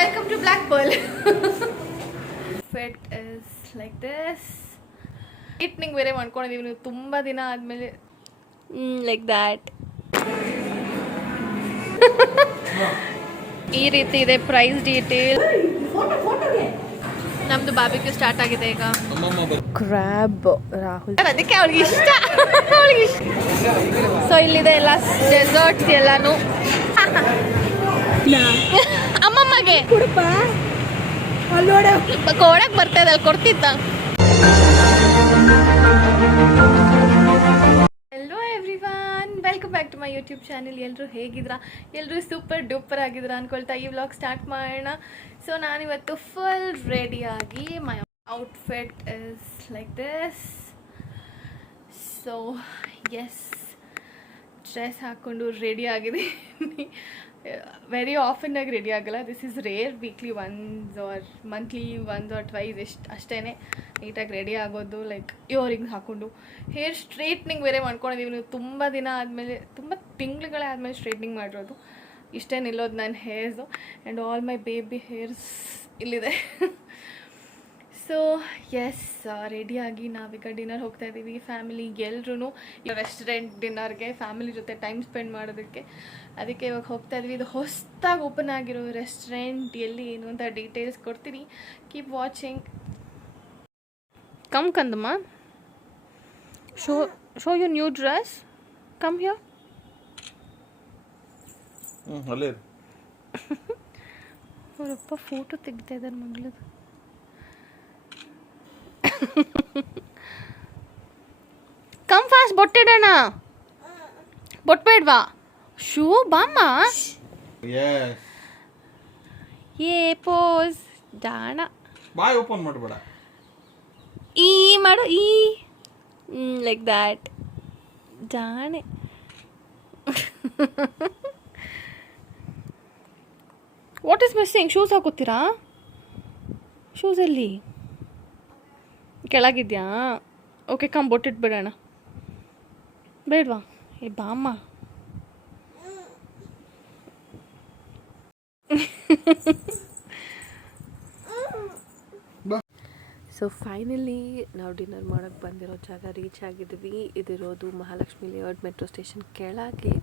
Welcome to Black Pearl. Fit is like this. ಇಟ್ನಿಂಗ್ ಬೇರೆ ಮಾಡ್ಕೊಂಡಿದ್ದೀವಿ ನೀವು ತುಂಬ ದಿನ ಆದಮೇಲೆ ಲೈಕ್ ದ್ಯಾಟ್ ಈ ರೀತಿ ಇದೆ ಪ್ರೈಸ್ ಡೀಟೇಲ್ ನಮ್ದು ಬಾಬಿಕ್ಯೂ ಸ್ಟಾರ್ಟ್ ಆಗಿದೆ ಈಗ ಕ್ರ್ಯಾಬ್ ರಾಹುಲ್ ಅದಕ್ಕೆ ಅವ್ಳಿಗೆ ಇಷ್ಟ ಅವ್ಳಿಗೆ ಇಷ್ಟ ಸೊ ಇಲ್ಲಿದೆ ಎಲ್ಲ ಡೆಸರ್ಟ್ಸ್ ಎಲ್ಲಾನು ಅಮ್ಮಮ್ಮಗೆ ಕೊಡಕ್ ಬರ್ತಾ ಇದೆ ಅಲ್ಲಿ ಕೊಡ್ತಿದ್ದ. Hello everyone welcome back to my YouTube channel ಎಲ್ಲರೂ ಹೇಗಿದ್ರಾ? ಎಲ್ಲರೂ ಸೂಪರ್ ಡೂಪರ್ ಆಗಿದ್ರ ಅನ್ಕೊಳ್ತಾ ಈ ವ್ಲಾಗ್ ಸ್ಟಾರ್ಟ್ ಮಾಡೋಣ. ಸೊ ನಾನಿವತ್ತು ಫುಲ್ ರೆಡಿಯಾಗಿ my outfit is like this so as dress ಹಾಕ್ಕೊಂಡು ರೆಡಿ ಆಗಿದ್ದೀನಿ ವೆರಿ ಆಫನ್ ಆಗಿ ರೆಡಿ ಆಗಲ್ಲ. This is rare weekly once or monthly once or twice ಎಷ್ಟು ಅಷ್ಟೇ ನೀಟಾಗಿ ರೆಡಿ ಆಗೋದು ಲೈಕ್ ಇಯರಿಂಗ್ ಹಾಕ್ಕೊಂಡು ಹೇರ್ ಸ್ಟ್ರೈಟ್ನಿಂಗ್ ಬೇರೆ ಮಾಡ್ಕೊಂಡಿದ್ದೀವಿ ತುಂಬ ದಿನ ಆದಮೇಲೆ ತುಂಬ ತಿಂಗಳುಗಳೇ ಆದಮೇಲೆ ಸ್ಟ್ರೈಟ್ನಿಂಗ್ ಮಾಡಿರೋದು. ಇಷ್ಟೇ ನಿಲ್ಲೋದು ನನ್ನ hairs and all my baby hairs ಇಲ್ಲಿದೆ. ಸೊ ಎಸ್ ರೆಡಿಯಾಗಿ ನಾವೀಗ ಡಿನ್ನರ್ ಹೋಗ್ತಾ ಇದ್ದೀವಿ. ಫ್ಯಾಮಿಲಿ ಎಲ್ರೂ ರೆಸ್ಟೋರೆಂಟ್ ಡಿನ್ನರ್ಗೆ ಫ್ಯಾಮಿಲಿ ಜೊತೆ ಟೈಮ್ ಸ್ಪೆಂಡ್ ಮಾಡೋದಕ್ಕೆ. ಅದಕ್ಕೆ ಇವಾಗ ಹೋಗ್ತಾ ಇದ್ವಿ ಇದು ಹೊಸದಾಗಿ ಓಪನ್ ಆಗಿರೋ ರೆಸ್ಟೋರೆಂಟ್ ಎಲ್ಲಿ ಏನು ಅಂತ ಡೀಟೇಲ್ಸ್ ಕೊಡ್ತೀನಿ. Keep watching come ಕಂದಮ್ಮ show show you new dress come here ಹ್ಞೂ ಅಲ್ಲೇ ಇರು. ಅವರಪ್ಪ ಫೋಟೋ ತೆಗಿತಾ ಇದ್ದಾರೆ ಮಗಳದು ಕಮ್ ಫಾಸ್ಟ್ ಬೊಟ್ಟಿಡೋಣ ಬೊಟ್ಬೇಡ್ವಾ ಶೂ ಬಾಮ್ಮ. ಏ ಪೋಸ್ ಜಾಣ ಬಾಯ್ ಓಪನ್ ಮಾಡಬೇಡ. ಈ ಮಾಡು ಈ. ಲೈಕ್ ದ್ಯಾಟ್ ಜಾಣೆ ವಾಟ್ ಇಸ್ ಮಿಸ್ಸಿಂಗ್ ಶೂಸ್ ಹಾಕೋತೀರಾ ಶೂಸ್ ಎಲ್ಲಿ? ಕೆಳಗಿದ್ಯಾ? ಓಕೆ ಕಮ್ ಬೊಟ್ಟಿಟ್ಬಿಡೋಣ ಬೇಡವಾ? ಏ ಬಾಮ್ಮ. ಸೊ ಫೈನಲಿ ನಾವು ಡಿನ್ನರ್ ಮಾಡೋಕ್ಕೆ ಬಂದಿರೋ ಜಾಗ ರೀಚ್ ಆಗಿದ್ವಿ. ಇದಿರೋದು ಮಹಾಲಕ್ಷ್ಮಿ ಲೇಔಟ್ ಮೆಟ್ರೋ ಸ್ಟೇಷನ್ ಕೆಳಗೆ.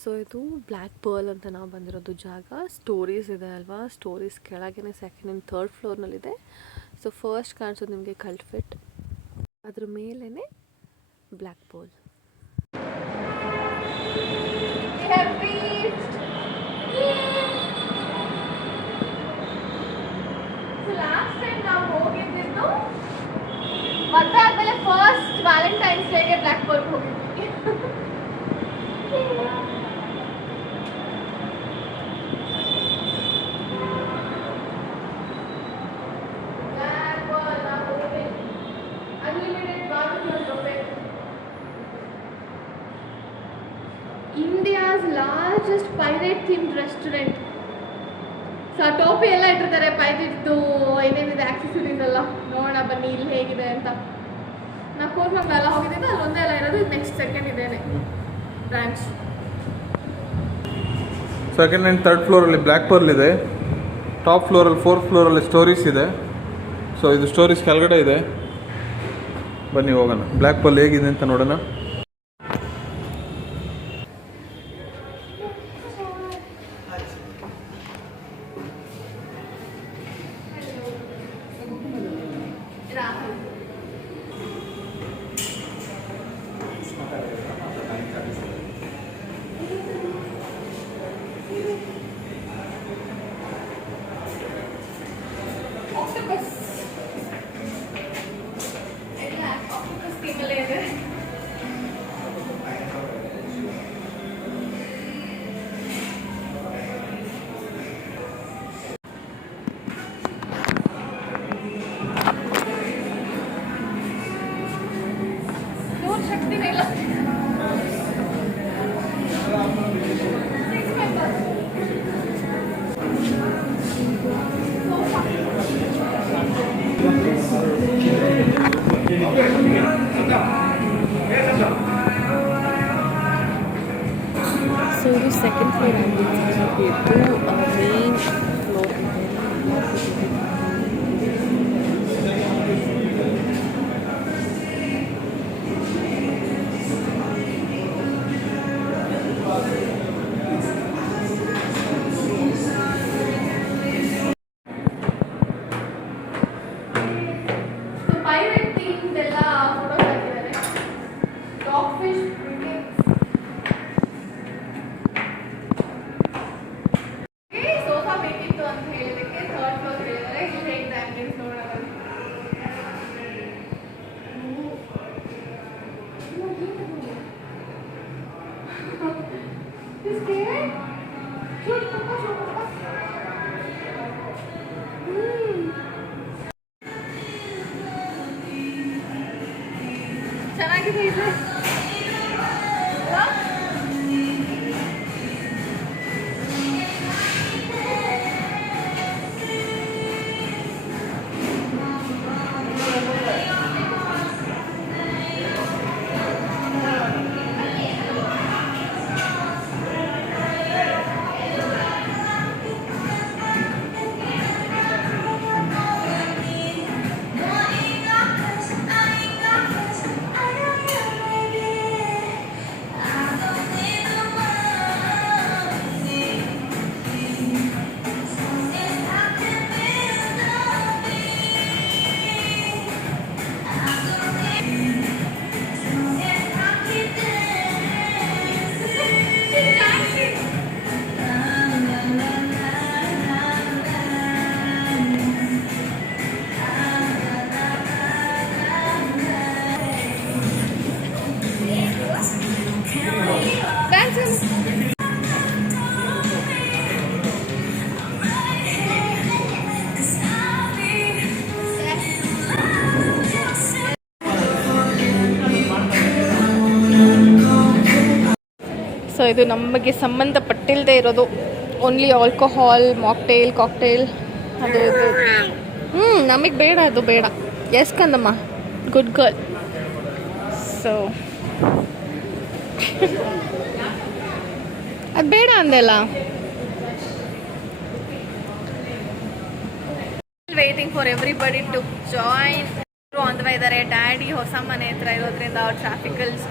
ಸೊ ಇದು ಬ್ಲ್ಯಾಕ್ ಪರ್ಲ್ ಅಂತ ನಾವು ಬಂದಿರೋದು ಜಾಗ. ಸ್ಟೋರೀಸ್ ಇದೆ ಅಲ್ವಾ? ಸ್ಟೋರೀಸ್ ಕೆಳಗೇನೆ ಸೆಕೆಂಡ್ ಆ್ಯಂಡ್ ಥರ್ಡ್ ಫ್ಲೋರ್ನಲ್ಲಿದೆ ಸೊ ಫಸ್ಟ್ ಕಾಣಿಸೋದು ನಿಮಗೆ ಕಲ್ಟ್ ಫಿಟ್ ಅದ್ರ ಮೇಲೇ ಬ್ಲ್ಯಾಕ್ ಪೋಲ್ ಲಾಸ್ಟ್ ಟೈಮ್ ನಾವು ಹೋಗಿದ್ದು ಮದುವೆ ಆದ್ಮೇಲೆ ಫಸ್ಟ್ ವ್ಯಾಲೆಂಟೈನ್ಸ್ ಡೇಗೆ ಬ್ಲ್ಯಾಕ್ ಬರ್ಗ್ ಹೋಗಿದ್ವಿ Black Pearl, ನಾವು ಹೋಗಿ unlimited barbecue buffet. India's largest pirate themed restaurant so ಆ ಟೋಪಿ ಪೈರೇಟ್ದು ಏನೇನಿದೆ ಆಕ್ಸೆಸರೀಸ್ ಎಲ್ಲ ನೋಡೋಣ ಬನ್ನಿ ಇಲ್ಲಿ ಹೇಗಿದೆ ಅಂತ. ನಾ ಕೋರ್ಮಂಗಲ ಹೋಗಿದ್ದೆ ಅಲ್ಲಿ ಒಂದೇ ಎಲ್ಲ ಇರೋದು ನೆಕ್ಸ್ಟ್ ಸೆಕೆಂಡ್ ಇದೇನೆ. ಬ್ರಾಂಚ್ ಸೆಕೆಂಡ್ ಆ್ಯಂಡ್ ತರ್ಡ್ ಫ್ಲೋರಲ್ಲಿ ಬ್ಲ್ಯಾಕ್ ಪರ್ಲ್ ಇದೆ. ಟಾಪ್ ಫ್ಲೋರಲ್ಲಿ ಫೋರ್ತ್ ಫ್ಲೋರಲ್ಲಿ ಸ್ಟೋರೀಸ್ ಇದೆ. ಸೊ ಇದು ಸ್ಟೋರೀಸ್ ಕೆಳಗಡೆ ಇದೆ. ಬನ್ನಿ ಹೋಗೋಣ. ಬ್ಲ್ಯಾಕ್ ಪರ್ಲ್ ಹೇಗಿದೆ ಅಂತ ನೋಡೋಣ. Octopus So the second floor, I will give you a main so ಇದು ನಮಗೆ ಸಂಬಂಧಪಟ್ಟಿಲ್ಲದೆ ಇರೋದು. ಓನ್ಲಿ ಆಲ್ಕೋಹಾಲ್ ಮಾಕ್ಟೇಲ್ ಕಾಕ್ಟೇಲ್ ಅದು ಇದು. ಹ್ಞೂ ನಮಗೆ ಬೇಡ, ಅದು ಬೇಡ. ಎಸ್ ಕಂದಮ್ಮ ಗುಡ್ ಗರ್ಲ್ ಸೊ ಅದು ಬೇಡ ಅಂದೆಲ್ಲ. Waiting for everybody to join on the ಇದ್ದಾರೆ ಡ್ಯಾಡಿ ಹೊಸ ಮನೆ ಹತ್ರ ಇರೋದ್ರಿಂದ ಟ್ರಾಫಿಕಲ್ಸ್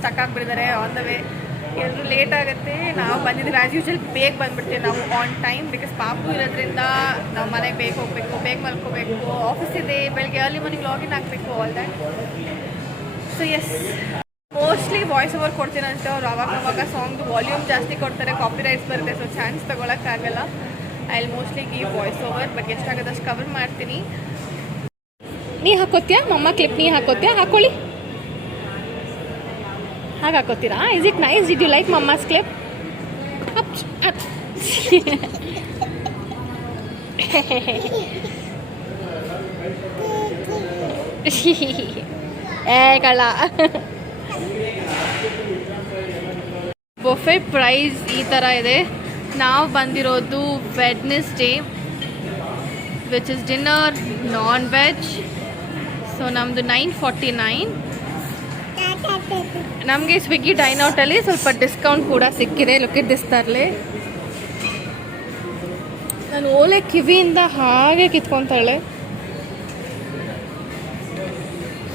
ಸ್ಟಕ್ ಆಗಿಬಿಟ್ಟಿದ್ದಾರೆ ಆನ್ ದ ವೇ ಎಲ್ಲರೂ ಲೇಟ್ ಆಗುತ್ತೆ. ನಾವು ಬಂದಿದ್ದೀವಿ. ಆ್ಯಸ್ ಯೂಶಲ್ ಬೇಗ ಬಂದ್ಬಿಡ್ತೀವಿ ನಾವು ಆನ್ ಟೈಮ್ ಬಿಕಾಸ್ ಪಾಪು ಇರೋದ್ರಿಂದ ನಾವು ಮನೆಗೆ ಬೇಗ ಹೋಗಬೇಕು, ಬೇಗ ಮಲ್ಕೋಬೇಕು. ಆಫೀಸ್ ಇದೆ, ಬೆಳಗ್ಗೆ ಅರ್ಲಿ ಮಾರ್ನಿಂಗ್ ಲಾಗಿನ್ ಆಗಬೇಕು all that so yes mostly voice over ಕೊಡ್ತೀನಂತೆ ಅವ್ರು. ಅವಾಗ ಅವಾಗ ಸಾಂಗ್ದು ವಾಲ್ಯೂಮ್ ಜಾಸ್ತಿ ಕೊಡ್ತಾರೆ ಕಾಪಿ ರೈಟ್ಸ್ ಬರುತ್ತೆ so chance ತೊಗೊಳಕ್ಕಾಗಲ್ಲ I will mostly give voice over but ಎಷ್ಟಾಗದಷ್ಟು cover ಮಾಡ್ತೀನಿ. ನೀ ಹಾಕೋತ್ಯಾ? ಮಮ್ಮ ಕ್ಲಿಪ್ ನೀ ಹಾಕೋತ್ಯಾ? ಹಾಕೊಳ್ಳಿ. ಹಾಗೆ ಹಾಕೋತೀರಾ is it nice it you like mumma's clip ಏ, ಕಳ್ಳ. ಬೊಫೆ ಪ್ರೈಸ್ ಈ ಥರ ಇದೆ. ನಾವು ಬಂದಿರೋದು Wednesday which is dinner non veg so ನಮ್ಮದು ನೈನ್ ಫಾರ್ಟಿ ನೈನ್ ನಮಗೆ ಸ್ವಿಗ್ಗಿ ಡೈನೌಟಲ್ಲಿ ಸ್ವಲ್ಪ ಡಿಸ್ಕೌಂಟ್ ಕೂಡ ಸಿಕ್ಕಿದೆ. ಲೊಕೆಟ್ ಡಿಸ್ತಾರ್ಲಿ ನಾನು ಓಲೆ ಕಿವಿಯಿಂದ ಹಾಗೆ ಕಿತ್ಕೊತಾಳೆ.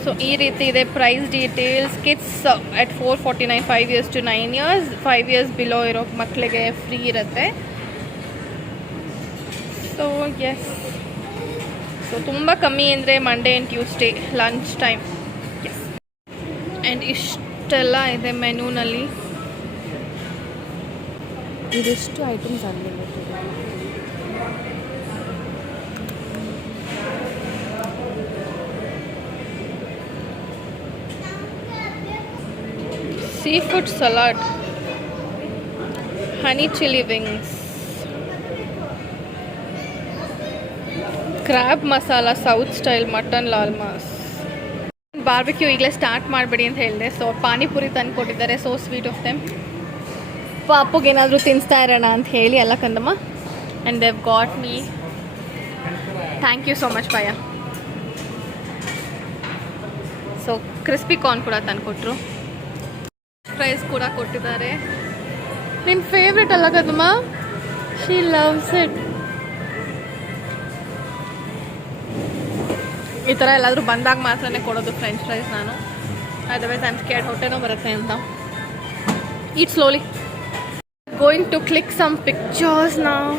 ಸೊ ಈ ರೀತಿ ಇದೆ price details kids at four forty nine five years to nine years five years below ಇರೋ ಮಕ್ಕಳಿಗೆ ಫ್ರೀ ಇರುತ್ತೆ. ಸೊ ಎಸ್ ಸೊ ತುಂಬ ಕಮ್ಮಿ ಅಂದರೆ Monday and Tuesday lunch time and ಇಷ್ಟೆಲ್ಲ ಇದೆ ಮೆನೂನಲ್ಲಿ. ಇದಿಷ್ಟು items unlimited sea food salad honey chilli wings crab masala south style mutton laal maas barbecue ಈಗಲೇ ಸ್ಟಾರ್ಟ್ ಮಾಡಬೇಡಿ ಅಂತ ಹೇಳಿದೆ. ಸೊ ಪಾನಿಪುರಿ ತಂದು ಕೊಟ್ಟಿದ್ದಾರೆ. ಸೊ ಸ್ವೀಟ್ ಆಫ್ ದೆಮ್ ಪಾಪುಗೇನಾದರೂ ತಿನ್ನಿಸ್ತಾ ಇರೋಣ ಅಂತ ಹೇಳಿ ಎಲ್ಲ ಕಂದಮ್ಮ. And Dev got me thank you so much ಪಾಯ ಸೊ ಕ್ರಿಸ್ಪಿ ಕಾರ್ನ್ ಕೂಡ ತಂದು ಕೊಟ್ಟರು ಪ್ರೈಸ್ ಕೂಡ ಕೊಟ್ಟಿದ್ದಾರೆ. ನಿನ್ನ ಫೇವ್ರೆಟ್ ಅಲ್ಲ ಕದಮ್ಮ ಶಿ ಲವ್ಸ್ ಇಟ್ ಈ ಥರ ಎಲ್ಲಾದರೂ ಬಂದಾಗ ಮಾತ್ರನೇ ಕೊಡೋದು ಫ್ರೆಂಚ್ ಫ್ರೈಸ್ ನಾನು. ಅದರ್ವೈಸ್ ಐಮ್ ಸ್ಕೇರ್ಡ್ ಹೊಟ್ಟೆನೂ ಬರುತ್ತೆ ಅಂತ. Eat slowly going to click some pictures ನಾವು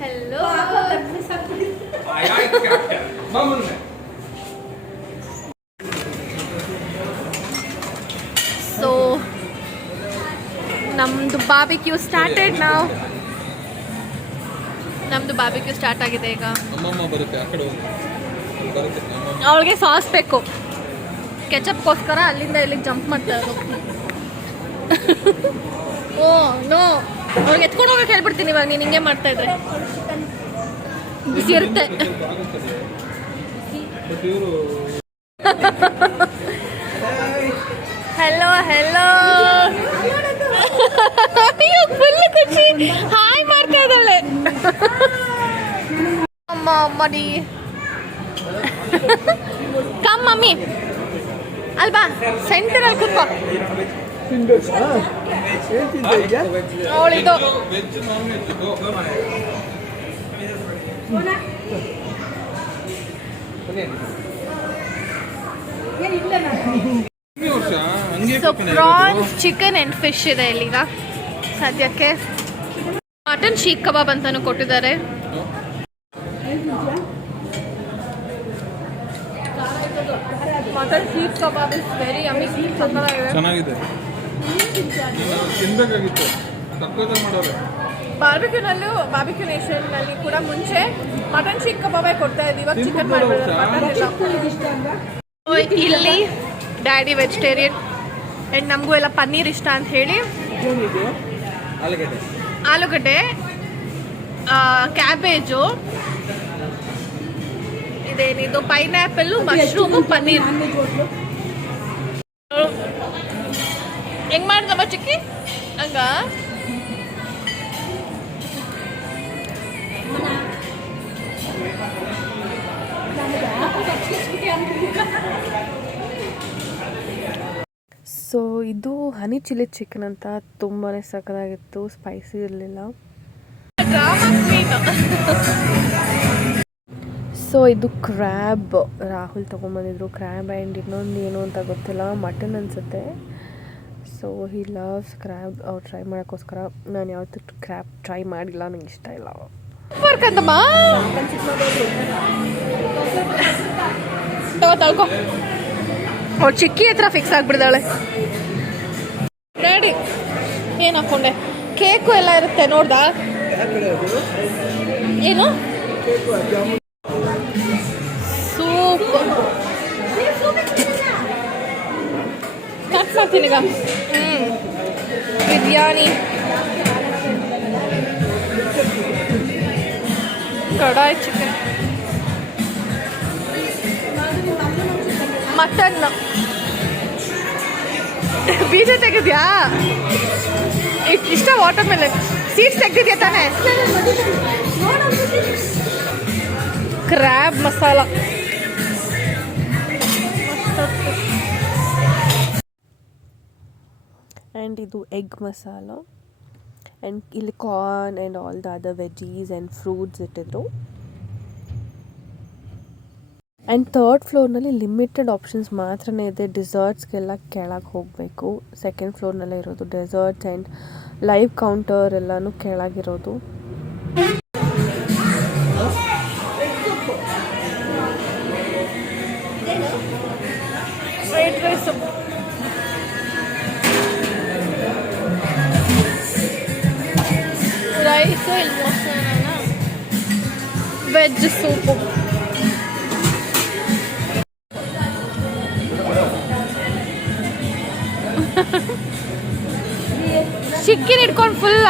ಹೆಲೋ ಸೊ ನಮ್ಮದು ಬಾಬಿಕ್ಯೂ ಸ್ಟಾರ್ಟೆಡ್ ನಾವು ನಮ್ಮದು ಬಾಬಿಕ್ಯೂ ಸ್ಟಾರ್ಟ್ ಆಗಿದೆ ಈಗ. ಅಮ್ಮಮ್ಮ ಬರುತ್ತೆ ಆ ಕಡೆ ಹೋಗಿ. ಅಲ್ಲಿ ಬರುತ್ತೆ ಅಮ್ಮಮ್ಮ ಅವಳಿಗೆ ಸಾಸ್ ಬೇಕು. ಕೆಚಪ್ಗೋಸ್ಕರ ಅಲ್ಲಿಂದ ಇಲ್ಲಿಗೆ ಜಂಪ್ ಮಾಡ್ತಾ ಇರೋದು. ಓ ನೋ ಅವ್ಳಿಗೆ ಎತ್ಕೊಂಡು ಹೋಗಕ್ಕೆ ಹೇಳ್ಬಿಡ್ತೀನಿ ಇವಾಗ ನೀನು ಹಿಂಗೆ ಮಾಡ್ತಾ ಇದ್ರೆ. ಬಿಸಿ ಇರುತ್ತೆ. ಹಲೋ ಹೆಲೋ ಫುಲ್ ಖುಷಿ ಹಾಯ್ ಮಾಡ್ತಾ ಇದ್ದಾಳೆ. ಅಮ್ಮ ಅಮ್ಮಡಿ ಕಮ್ ಮಮ್ಮಿ ಅಲ್ವಾ ಸೆಂಟರಲ್ಲಿ ಕೂತ್ಕೋ. ಅವಳಿದು so prawns chicken and fish ಇದೆ ಇಲ್ಲಿಗ ಸದ್ಯಕ್ಕೆ. ಮಟನ್ ಶೀಕ್ ಕಬಾಬ್ ಅಂತಾನು ಕೊಟ್ಟಿದ್ದಾರೆ. Mutton seekh kebab is very ಅಮಿ ಚೆನ್ನಾಗಿದೆ. ತಿನ್ಬೇಕಾಗಿತ್ತು ತಕ್ಕೋದಾಗ ಮಾಡೋರೆ ಬಾರ್ಬಿಕ್ಯೂನಲ್ಲೂ ಬಾರ್ಬಿಕ್ಯೂ ನೇಷನ್ನಲ್ಲಿ ಕೂಡ ಮುಂಚೆ ಮಟನ್ ಶೀಕ್ ಕಬಾಬೇ ಕೊಡ್ತಾ ಇದ್ದೀವಿ ಇವಾಗ ಚಿಕನ್ ತಿನ್ಬಿಟ್ಟು ಮಾಡ್ಬಿಡೋದು ಇಲ್ಲಿ ಡ್ಯಾಡಿ ವೆಜಿಟೇರಿಯನ್ ಆ್ಯಂಡ್ ನಮಗೂ ಎಲ್ಲ ಪನ್ನೀರ್ ಇಷ್ಟ ಅಂತ ಹೇಳಿ. ಆಲೂಗಡ್ಡೆ ಆಲೂಗಡ್ಡೆ ಕ್ಯಾಬೇಜು ಇದೇನಿದು ಪೈನಾಪಲ್ಲು ಮಶ್ರೂಮು ಪನ್ನೀರ್ ಹೆಂಗ್ ಮಾಡ್ದಮ್ಮ ಚಿಕ್ಕಿ? ಹಂಗ? ಸೊ ಇದು ಹನಿ ಚಿಲ್ಲಿ ಚಿಕನ್ ಅಂತ ತುಂಬಾ ಸಕ್ಕತ್ತಾಗಿತ್ತು ಸ್ಪೈಸಿ ಇರಲಿಲ್ಲ. ಸೊ ಇದು ಕ್ರ್ಯಾಬ್ ರಾಹುಲ್ ತೊಗೊಂಬಂದಿದ್ರು ಕ್ರ್ಯಾಬ್ ಆ್ಯಂಡ್ ಇನ್ನೊಂದು ಏನು ಅಂತ ಗೊತ್ತಿಲ್ಲ ಮಟನ್ ಅನಿಸುತ್ತೆ. ಸೊ ಹಿ ಲವ್ಸ್ ಕ್ರ್ಯಾಬ್ ಅವ್ರು ಟ್ರೈ ಮಾಡೋಕ್ಕೋಸ್ಕರ ನಾನು ಯಾವತ್ತೂ ಕ್ರ್ಯಾಬ್ ಟ್ರೈ ಮಾಡಿಲ್ಲ. ನಂಗೆ ಇಷ್ಟ ಇಲ್ಲ ಅವ್ರು. ಚಿಕ್ಕಿ ಹತ್ರ ಫಿಕ್ಸ್ ಆಗ್ಬಿಡ್ದಾಳೆ. ಡ್ಯಾಡಿ ಏನು ಹಾಕೊಂಡೆ? ಕೇಕು ಎಲ್ಲ ಇರುತ್ತೆ, ನೋಡ್ದ? ಏನು? ಸೂಪ್. ಕಟ್ ಮಾಡ್ತೀನಿ ಈಗ. ಹ್ಞೂ ಬಿರಿಯಾನಿ ಕಡಾಯಿ ಚಿಕನ್ ಮಟನ್ ಬೀಜ ತೆಗೆದ್ಯಾ ಇ- ಇಷ್ಟ ವಾಟರ್ ಮೆಲನ್ ಸೀಡ್ಸ್ ತೆಗ್ದಿದ್ಯಾ ತಾನೇ ಕ್ರ್ಯಾಬ್ ಮಸಾಲ ಆ್ಯಂಡ್ ಇದು ಎಗ್ ಮಸಾಲ ಆ್ಯಂಡ್ ಇಲ್ಲಿ corn and all the other veggies and fruits ಇಟ್ಟಿದ್ರು. ಆ್ಯಂಡ್ ಥರ್ಡ್ ಫ್ಲೋರ್ನಲ್ಲಿ ಲಿಮಿಟೆಡ್ ಆಪ್ಷನ್ಸ್ ಮಾತ್ರನೇ ಇದೆ. ಡಿಸರ್ಟ್ಸ್ಗೆಲ್ಲ ಕೆಳಗೆ ಹೋಗಬೇಕು. ಸೆಕೆಂಡ್ ಫ್ಲೋರ್ನಲ್ಲೇ ಇರೋದು ಡೆಸರ್ಟ್ಸ್ ಆ್ಯಂಡ್ ಲೈವ್ ಕೌಂಟರ್ ಎಲ್ಲನೂ ಕೆಳಗಿರೋದು ಹಿಡ್ಕೊಂಡು ಫುಲ್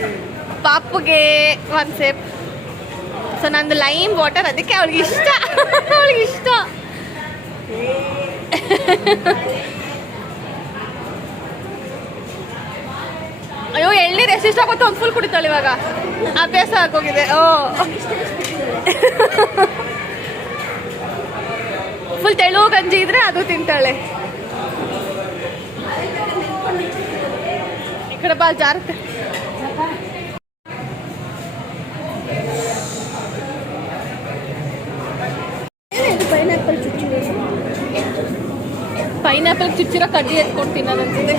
ಪಾಪುಗೆ ಒಂದು ಸೇಪ್ ಸೊ ನಂದು ಲೈಮ್ ವಾಟರ್ ಅದಕ್ಕೆ ಅವ್ಳಿಗೆ ಇಷ್ಟ. ಅವಳಿಗೆ ಇಷ್ಟ. ಅಯ್ಯೋ, ಎಳ್ನೀರು ಎಷ್ಟು ಇಷ್ಟ ಒಂದು ಫುಲ್ ಕುಡಿತಾಳೆ ಇವಾಗ. ಅಭ್ಯಾಸ ಆಗೋಗಿದೆ. ಓ. ಫುಲ್ ತೆಳು ಗಂಜಿ ಇದ್ರೆ ಅದು ತಿಂತಾಳೆ. ಈ ಕಡೆ ಬಾ ಜಾರುತ್ತೆ. ಚುಚ್ಚಿರೋ ಕಡ್ಡಿ ಎತ್ಕೊಂಡು ನಾನು ಅನ್ಸುತ್ತೆ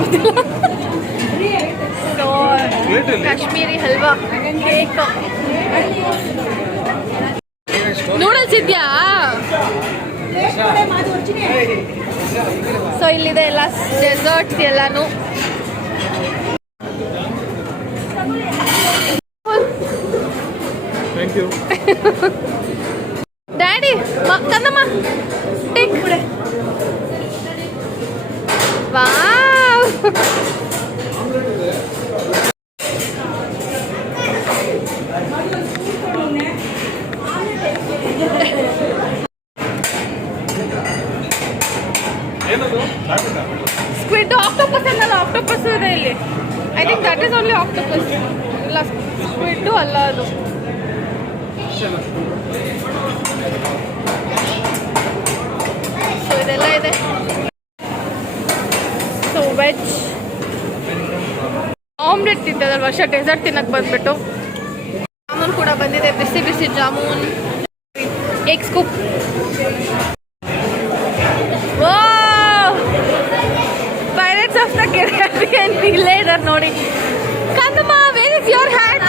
so Kashmiri halwa cake noodles ಇದೆಯಾ? ಸೊ ಇಲ್ಲಿದೆ ಎಲ್ಲ ಡೆಸರ್ಟ್ಸ್ ಎಲ್ಲಾನು. ಡ್ಯಾಡಿ ಕಂದಮ್ಮ ಸ್ಕ್ವಿಡ್ ಆಕ್ಟೋಪಸ್ ಅನ್ನಲ್ಲ ಆಕ್ಟೋಪಸ್ ಇದೆ ಇಲ್ಲಿ. I think that is only octopus ಇಲ್ಲ ಸ್ಕ್ವಿಡ್ ಅಲ್ಲ ಅದು. ಸೊ ಇದೆಲ್ಲ ಇದೆ. ಸೊ ವೆಜ್ ಆಮ್ಲೆಟ್ ತಿಂತದಲ್ವ ವರ್ಷ ಡೆಸರ್ಟ್ ತಿನ್ನಕ್ಕೆ ಬಂದ್ಬಿಟ್ಟು. ಜಾಮೂನ್ ಕೂಡ ಬಂದಿದೆ. ಬಿಸಿ ಬಿಸಿ ಜಾಮೂನ್. ಎಗ್ ಸ್ಕೂಪ್ ಇಲ್ಲೇ ಇದಾರೆ ನೋಡಿ. ಕಂದಮ್ಮ ವೇರ್ ಇಸ್ ಯೋರ್ ಹ್ಯಾಟ್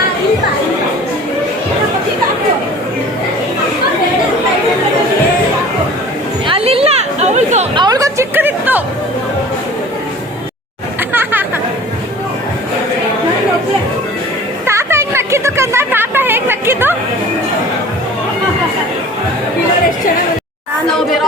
ಅಲ್ಲಿಲ್ಲ, ಅವಳ್ದು ಅವಳಿಗೂ ಚಿಕ್ಕದಿತ್ತು. ತಾತ ಹೆಂಗ್ ನಕ್ಕಿದ್ದು ಕಂದ? ತಾತ ಹೇಗ್ ನಕ್ಕಿದ್ದು? ನಾವು we're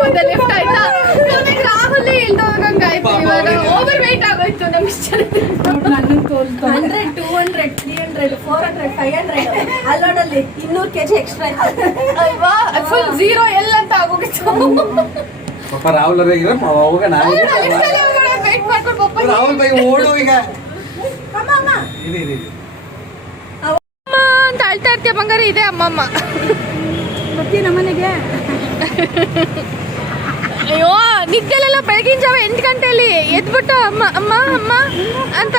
Rahul was waiting for the lift ಆಯ್ತಾ? ನನಗೆ ರಾಹುಲ್ ಇಲ್ದೋಗಂಗೆ ಆಯ್ತು. ಇವಾಗ ಓವರ್ ವೇಟ್ ಆಗೋಯ್ತು ನಮ್ಮ hundred two hundred three hundred four hundred five hundred ಅಲ್ಲೋಡಲ್ಲಿ ಇನ್ನೂರು ಕೆಜಿ ಎಕ್ಸ್ಟ್ರಾ ಅಲ್ವಾ? ಫುಲ್ ಝೀರೋ ಎಲ್ಲ ಅಂತ ಆಗೋಗಿತ್ತು. ಪಾಪ ರಾಹುಲ್ ಅವ್ರಿಗೆ ಅವಾಗ ನಾನು ವೇಟ್ ಮಾಡ್ಕೊಂಡು ಪಾಪ ರಾಹುಲ್ ಬೈ ಓಡು ಈಗ. ಅಮ್ಮ ಅಮ್ಮ. ಇದೆ ಇದೆ ಅಮ್ಮ ಅಂತ ಅಳ್ತಾ ಇರ್ತೀಯ ಬಂಗಾರ ಇದೆ ಅಮ್ಮಮ್ಮ ಬರ್ತೀಯ ನಮ್ಮನೆಗೆ? ಅಯ್ಯೋ ನಿದ್ದೆಲೆಲ್ಲ ಬೆಳಗಿನ ಜಾವ ಎಂಟು ಗಂಟೆಯಲ್ಲಿ ಎದ್ಬಿಟ್ಟು ಅಮ್ಮ ಅಮ್ಮ ಅಮ್ಮ ಅಂತ.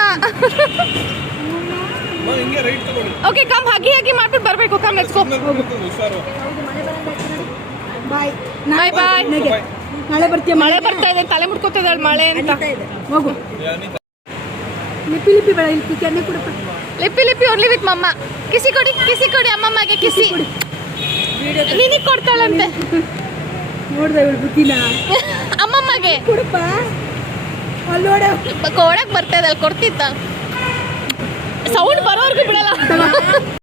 ಹಿಂಗೆ ರೈಟ್ ತಗೊಳ್ಳಿ. ಓಕೆ ಕಮ್ ಹಗಿ ಹಗಿ ಮಾಡ್ಬಿಟ್ಟು ಬರಬೇಕು. ಕಮ್ ಲೆಟ್ಸ್ ಗೋ ಬಾಯ್ ಬಾಯ್ ಬಾಯ್ ಮಳೆ ಬರ್ತೀಯ ಮಳೆ ಬರ್ತಾ ಇದೆ ತಲೆ ಮುಟ್ಕೋತಿದ್ದಾಳೆ ಮಳೆ ಅಂತ. ಹೋಗು. ಲಿಪಿ ಲಿಪಿ ಬೇಡ ಇಲ್ಲಿ ಕೆನ್ನೆ ಕೊಡಪ್ಪ ಲಿಪ್ಪಿ ಲಿಪ್ಪಿ ಓನ್ಲಿ ವಿತ್ ಮಮ್ಮ. ಕಿಸಿ ಕೊಡಿ ಕಿಸಿ ಕೊಡಿ ಅಮ್ಮಮ್ಮಗೆ ಕಿಸಿ ನಿನಗೆ ಕೊಡ್ತಾಳಂತೆ. ನೋಡ್ದೆ ಇವಳು ಬುದ್ಧಿನ. ಅಮ್ಮಮ್ಮಗೆ. ಕೊಡಪ್ಪ. ಅಲ್ಲಿ ನೋಡ. ಕೊಡಕ್ ಬರ್ತಾ ಕೊಡ್ತಿದ್ದ. ಸೌಂಡ್ ಬರೋರ್ಗು ಬಿಡಲ್ಲ.